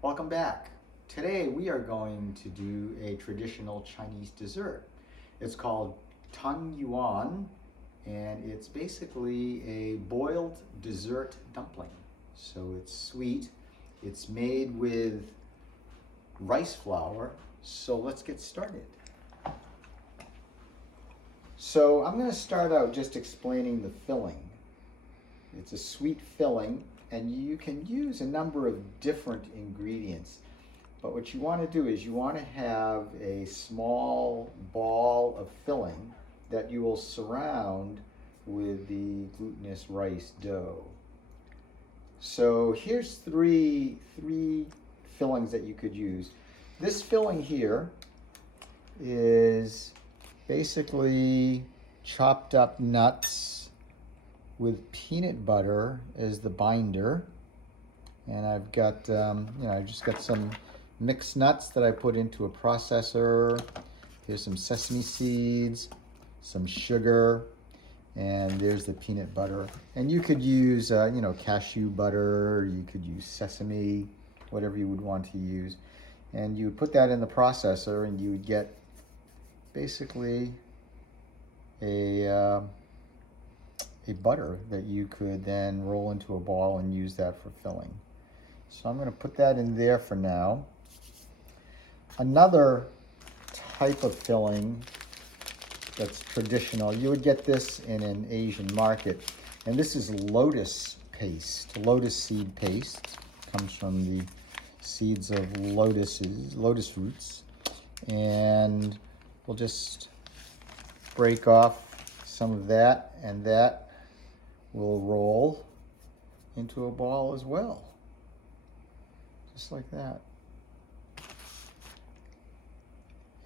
Welcome back. Today we are going to do a traditional Chinese dessert. It's called Tang Yuan, and it's basically a boiled dessert dumpling. So it's sweet. It's made with rice flour. So let's get started. So I'm going to start out just explaining the filling. It's a sweet filling, and you can use a number of different ingredients. But what you want to do is you want to have a small ball of filling that you will surround with the glutinous rice dough. So here's three fillings that you could use. This filling here is basically chopped up nuts with peanut butter as the binder. And I've got, I just got some mixed nuts that I put into a processor. Here's some sesame seeds, some sugar, and there's the peanut butter. And you could use, cashew butter, you could use sesame, whatever you would want to use. And you would put that in the processor and you would get basically a butter that you could then roll into a ball and use that for filling. So I'm going to put that in there for now. Another type of filling that's traditional, you would get this in an Asian market, and this is lotus paste, lotus seed paste. Comes from the seeds of lotus roots, and we'll just break off some of that, and that will roll into a ball as well, just like that.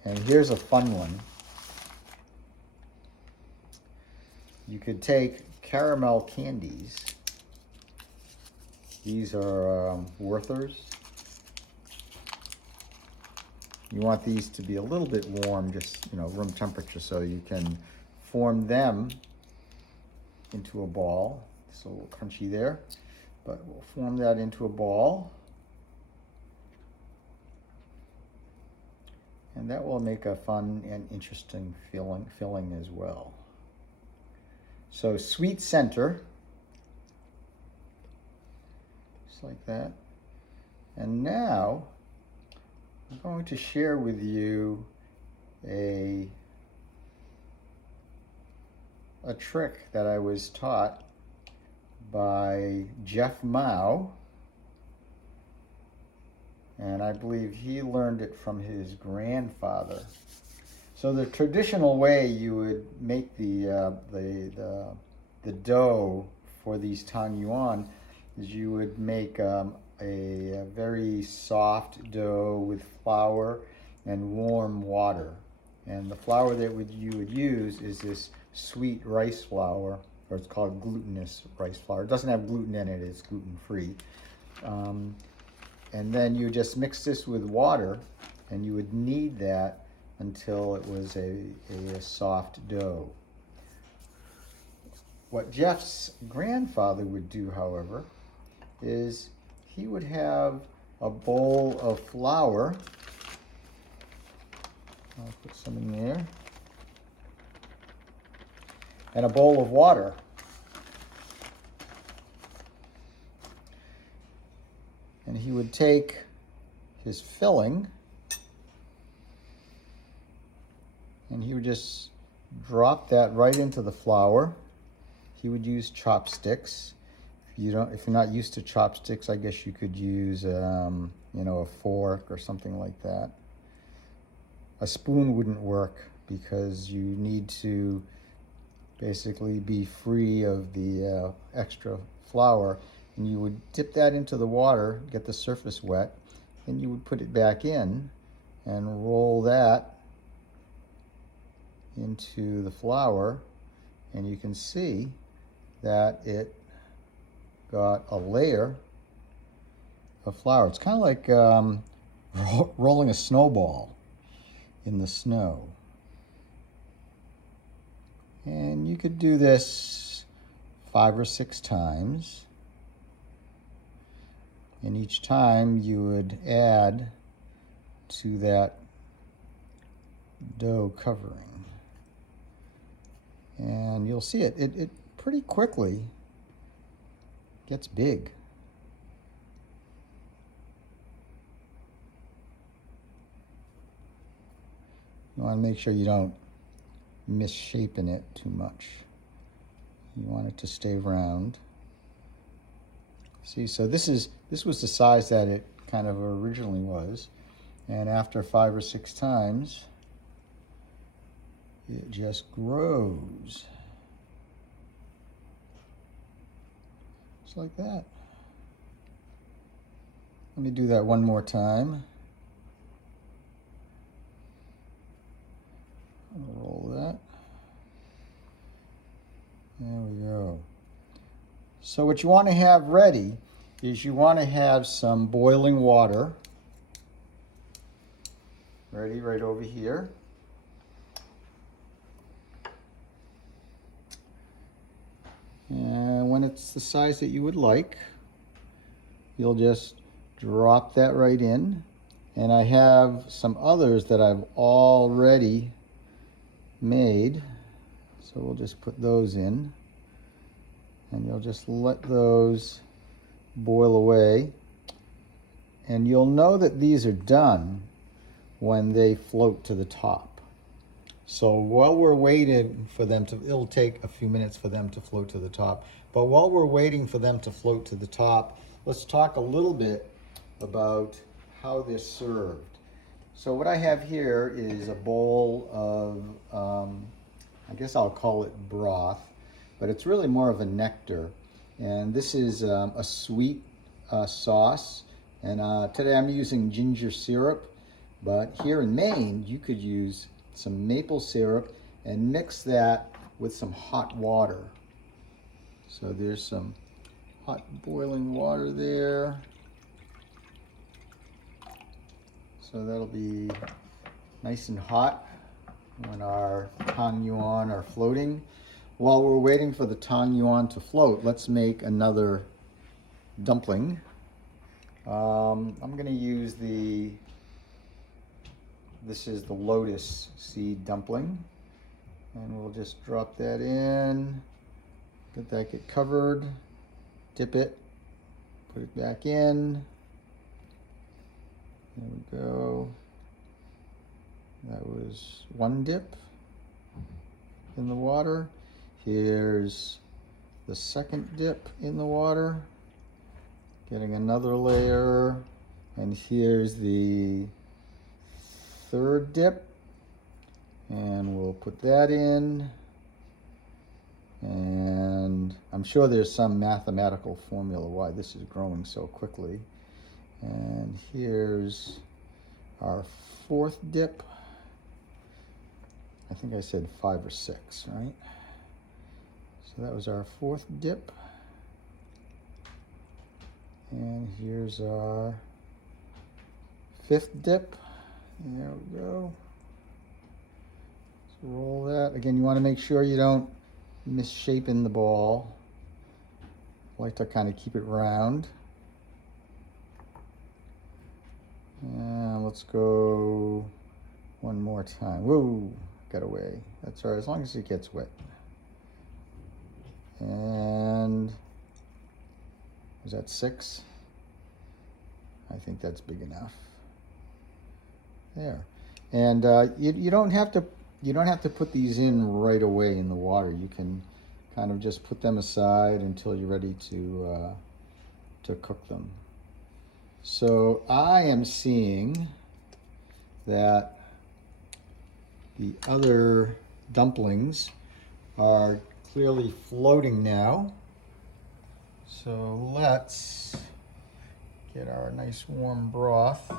And here's a fun one. You could take caramel candies. These are Werthers. You want these to be a little bit warm, just room temperature, so you can form them into a ball. It's a little crunchy there, but we'll form that into a ball. And that will make a fun and interesting filling as well. So sweet center, just like that. And now I'm going to share with you a trick that I was taught by Jeff Mao, and I believe he learned it from his grandfather. So the traditional way you would make the dough for these Tang Yuan is you would make a very soft dough with flour and warm water. And the flour that you would use is this sweet rice flour, or it's called glutinous rice flour. It doesn't have gluten in it, it's gluten-free. And then you just mix this with water, and you would knead that until it was a soft dough. What Jeff's grandfather would do, however, is he would have a bowl of flour. I'll put some in there. And a bowl of water. And he would take his filling and he would just drop that right into the flour. He would use chopsticks. If you're not used to chopsticks, I guess you could use a fork or something like that. A spoon wouldn't work because you need to basically be free of the extra flour. And you would dip that into the water, get the surface wet, and you would put it back in and roll that into the flour, and you can see that it got a layer of flour. It's kind of like rolling a snowball in the snow. And you could do this 5 or 6 times. And each time you would add to that dough covering. And you'll see it pretty quickly gets big. You want to make sure you don't misshapen it too much. You want it to stay round. See, so this was the size that it kind of originally was, and after 5 or 6 times, it just grows. Just like that. Let me do that one more time. Roll that. There we go. So what you want to have ready is you want to have some boiling water ready right over here. And when it's the size that you would like, you'll just drop that right in. And I have some others that I've already made, so we'll just put those in, and you'll just let those boil away, and you'll know that these are done when they float to the top. So while we're waiting for them to, it'll take a few minutes for them to float to the top, but while we're waiting for them to float to the top, let's talk a little bit about how they're served. So what I have here is a bowl of, I guess I'll call it broth, but it's really more of a nectar. And this is a sweet sauce. And today I'm using ginger syrup, but here in Maine, you could use some maple syrup and mix that with some hot water. So there's some hot boiling water there. So that'll be nice and hot when our Tang Yuan are floating. While we're waiting for the Tang Yuan to float, let's make another dumpling. I'm going to use this is the lotus seed dumpling. And we'll just drop that in, let that get covered, dip it, put it back in. There we go. That was one dip in the water. Here's the second dip in the water. Getting another layer. And here's the third dip. And we'll put that in. And I'm sure there's some mathematical formula why this is growing so quickly. And here's our fourth dip. I think I said 5 or 6, right? So that was our fourth dip. And here's our fifth dip. There we go. Let's roll that. Again, you want to make sure you don't misshapen the ball. I like to kind of keep it round. And let's go one more time. Whoa, got away. That's all right, as long as it gets wet. And is that 6? I think that's big enough. There. And you don't have to put these in right away in the water. You can kind of just put them aside until you're ready to cook them. So I am seeing that the other dumplings are clearly floating now. So let's get our nice warm broth.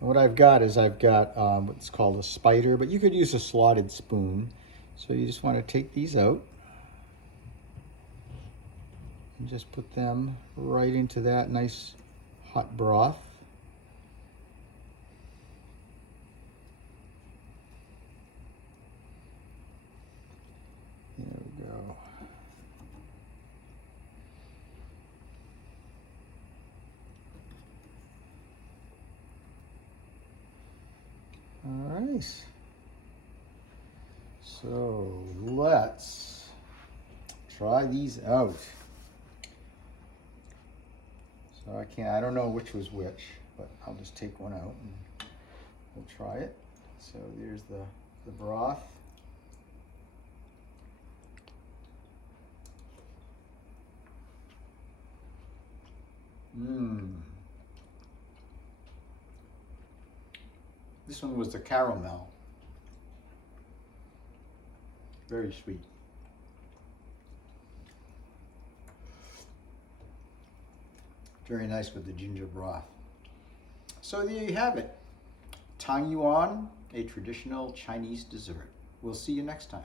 And what I've got is what's called a spider, but you could use a slotted spoon. So you just want to take these out. And just put them right into that nice hot broth. There we go. nice. So let's try these out. So I don't know which was which, but I'll just take one out and we'll try it. So there's the broth. This one was the caramel. Very sweet. Very nice with the ginger broth. So there you have it. Tang Yuan, a traditional Chinese dessert. We'll see you next time.